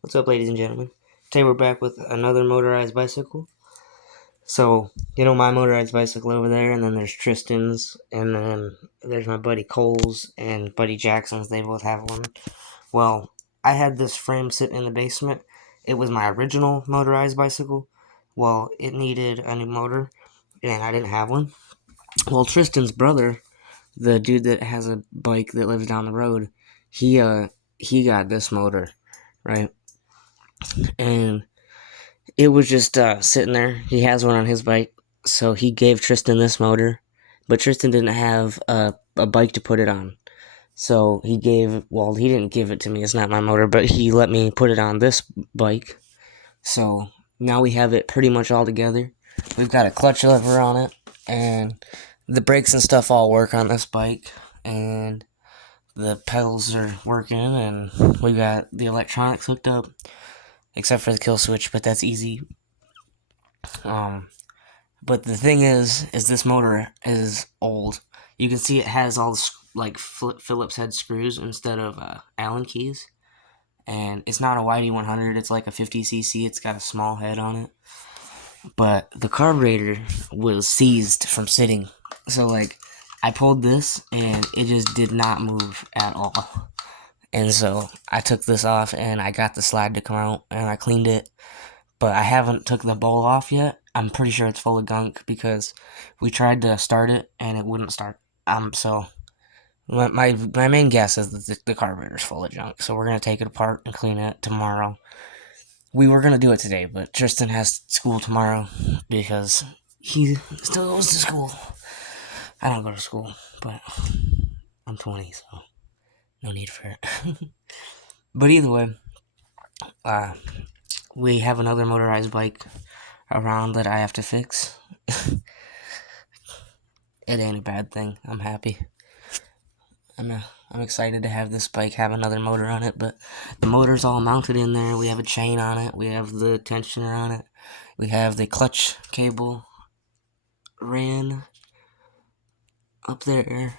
What's up, ladies and gentlemen? Today we're back with another motorized bicycle. So, my motorized bicycle over there, and then there's Tristan's, and then there's my buddy Cole's and buddy Jackson's. They both have one. Well, I had this frame sitting in the basement. It was my original motorized bicycle. Well, it needed a new motor, and I didn't have one. Well, Tristan's brother, the dude that has a bike that lives down the road, he got this motor, right? And it was just sitting there. He has one on his bike, so he gave Tristan this motor, but Tristan didn't have a bike to put it on. So he didn't give it to me. It's not my motor, but he let me put it on this bike. So now we have it pretty much all together. We've got a clutch lever on it, and the brakes and stuff all work on this bike, and the pedals are working, and we got the electronics hooked up, except for the kill switch, but that's easy. But the thing is this motor is old. You can see it has all like Phillips head screws instead of Allen keys, and it's not a YD100. It's like a 50cc. It's got a small head on it, but the carburetor was seized from sitting. So like, I pulled this and it just did not move at all. And so I took this off and I got the slide to come out and I cleaned it, but I haven't took the bowl off yet. I'm pretty sure it's full of gunk because we tried to start it and it wouldn't start. So my main guess is that the carburetor's full of junk. So we're gonna take it apart and clean it tomorrow. We were gonna do it today, but Tristan has school tomorrow because he still goes to school. I don't go to school, but I'm 20, so no need for it. But either way, we have another motorized bike around that I have to fix. It ain't a bad thing. I'm happy. I'm excited to have this bike have another motor on it, but the motor's all mounted in there. We have a chain on it. We have the tensioner on it. We have the clutch cable ran up there.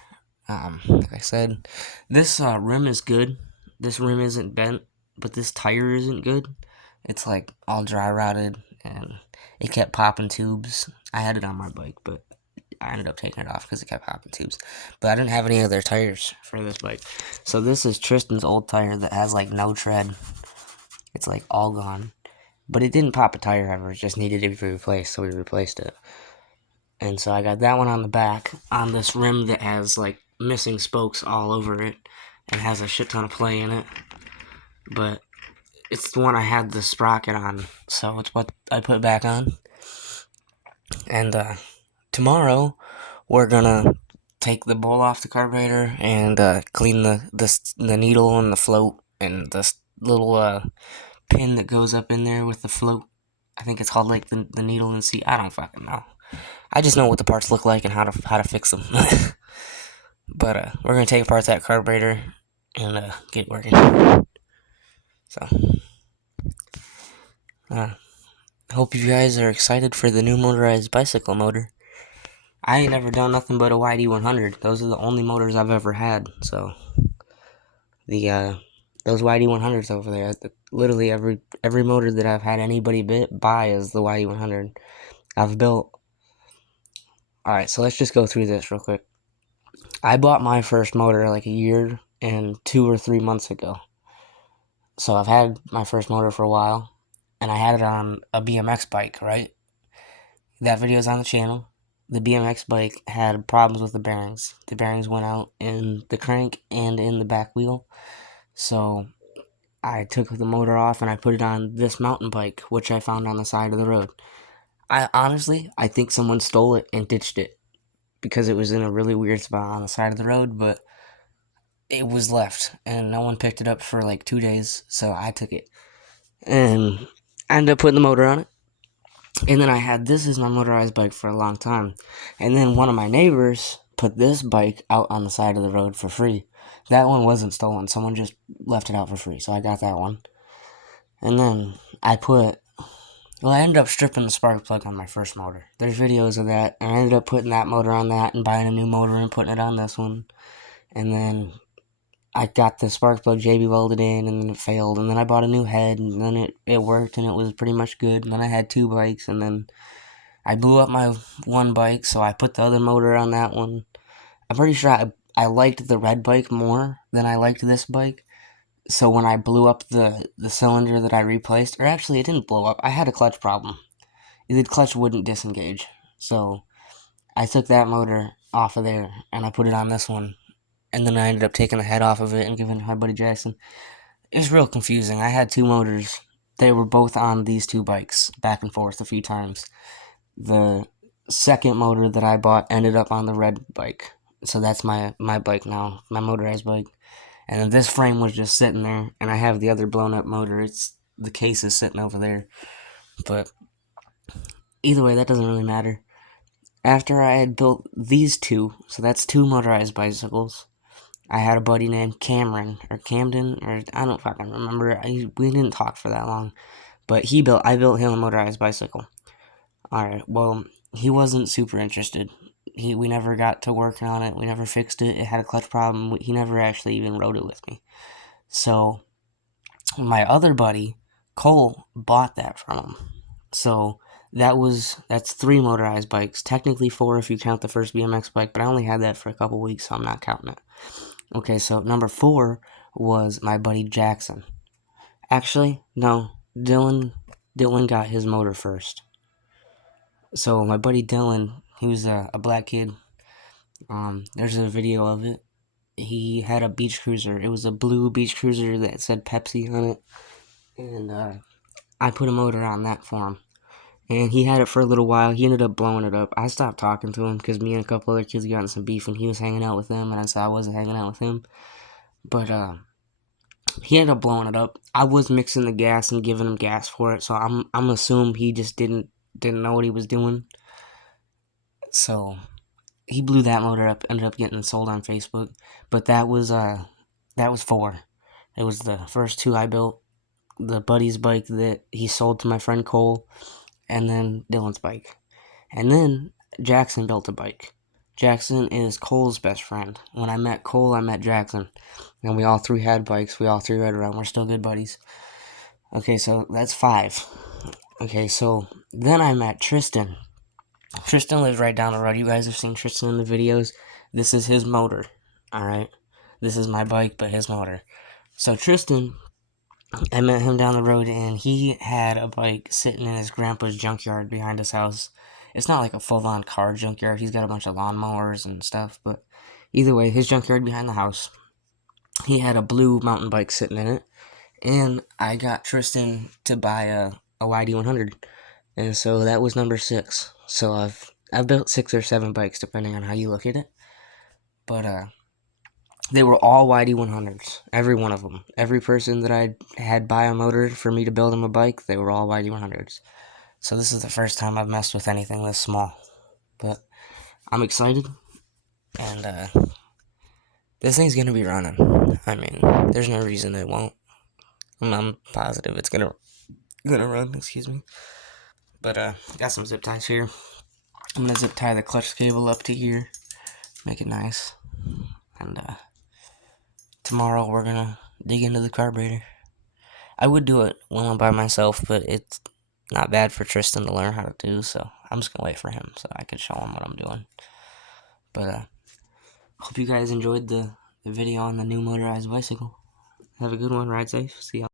Like I said, this rim is good. This rim isn't bent, but this tire isn't good. It's like all dry rotted, and it kept popping tubes. I had it on my bike, but I ended up taking it off because it kept popping tubes. But I didn't have any other tires for this bike. So this is Tristan's old tire that has like no tread. It's like all gone. But it didn't pop a tire ever. It just needed to be replaced, so we replaced it. And so I got that one on the back on this rim that has like missing spokes all over it and has a shit ton of play in it. But it's the one I had the sprocket on, so it's what I put back on. And tomorrow we're gonna take the bowl off the carburetor and clean the needle and the float and this little pin that goes up in there with the float. I think it's called like the needle and seat. I don't fucking know. I just know what the parts look like and how to fix them. But we're gonna take apart that carburetor and get working. So hope you guys are excited for the new motorized bicycle motor. I ain't never done nothing but a YD100. Those are the only motors I've ever had. So those YD100s over there, literally every motor that I've had anybody buy is the YD100 I've built. All right, so let's just go through this real quick. I bought my first motor like a year and 2 or 3 months ago. So I've had my first motor for a while, and I had it on a BMX bike, right? That video's on the channel. The BMX bike had problems with the bearings. The bearings went out in the crank and in the back wheel. So I took the motor off and I put it on this mountain bike, which I found on the side of the road. I think someone stole it and ditched it because it was in a really weird spot on the side of the road, but it was left and no one picked it up for like 2 days, so I took it. And I ended up putting the motor on it. And then I had this as my motorized bike for a long time. And then one of my neighbors put this bike out on the side of the road for free. That one wasn't stolen. Someone just left it out for free, so I got that one. And then I ended up stripping the spark plug on my first motor. There's videos of that. And I ended up putting that motor on that and buying a new motor and putting it on this one. And then I got the spark plug JB welded in, and then it failed, and then I bought a new head, and then it worked, and it was pretty much good, and then I had two bikes, and then I blew up my one bike, so I put the other motor on that one. I'm pretty sure I liked the red bike more than I liked this bike, so when I blew up the cylinder that I replaced, or actually it didn't blow up, I had a clutch problem. The clutch wouldn't disengage, so I took that motor off of there, and I put it on this one, and then I ended up taking the head off of it and giving it to my buddy Jackson. It was real confusing. I had two motors. They were both on these two bikes, back and forth a few times. The second motor that I bought ended up on the red bike. So that's my bike now, my motorized bike. And then this frame was just sitting there, and I have the other blown up motor. The case is sitting over there. But either way, that doesn't really matter. After I had built these two, so that's two motorized bicycles, I had a buddy named Cameron, or Camden, or I don't fucking remember. We didn't talk for that long. But I built him a motorized bicycle. Alright, well, he wasn't super interested. We never got to working on it. We never fixed it. It had a clutch problem. He never actually even rode it with me. So, my other buddy, Cole, bought that from him. So, that's three motorized bikes. Technically four if you count the first BMX bike, but I only had that for a couple weeks, so I'm not counting it. Okay, so number 4 was my buddy Jackson. Actually, no, Dylan got his motor first. So my buddy Dylan, he was a black kid. There's a video of it. He had a beach cruiser. It was a blue beach cruiser that said Pepsi on it, and I put a motor on that for him. And he had it for a little while. He ended up blowing it up. I stopped talking to him because me and a couple other kids got in some beef, and he was hanging out with them, and I said I wasn't hanging out with him. But he ended up blowing it up. I was mixing the gas and giving him gas for it, so I'm assuming he just didn't know what he was doing. So he blew that motor up, ended up getting sold on Facebook. But that was 4. It was the first 2 I built, the buddy's bike that he sold to my friend Cole, and then Dylan's bike. And then Jackson built a bike. Jackson is Cole's best friend. When I met Cole, I met Jackson. And we all 3 had bikes. We all 3 rode around. We're still good buddies. Okay, so that's 5. Okay, so then I met Tristan. Tristan lives right down the road. You guys have seen Tristan in the videos. This is his motor. Alright? This is my bike, but his motor. So Tristan, I met him down the road, and he had a bike sitting in his grandpa's junkyard behind his house. It's not like a full-on car junkyard. He's got a bunch of lawnmowers and stuff, but either way, his junkyard behind the house. He had a blue mountain bike sitting in it, and I got Tristan to buy a YD100, and so that was number 6. So I've built 6 or 7 bikes depending on how you look at it, but they were all YD100s, every one of them. Every person that I had buy a motor for me to build them a bike, they were all YD100s. So this is the first time I've messed with anything this small, but I'm excited, and this thing's gonna be running. I mean, there's no reason it won't. I'm positive it's gonna run. Excuse me. But got some zip ties here. I'm gonna zip tie the clutch cable up to here, make it nice, and tomorrow we're gonna dig into the carburetor. I would do it when I'm by myself, but it's not bad for Tristan to learn how to do, so I'm just gonna wait for him so I can show him what I'm doing. But hope you guys enjoyed the video on the new motorized bicycle. Have a good one, ride safe, see y'all.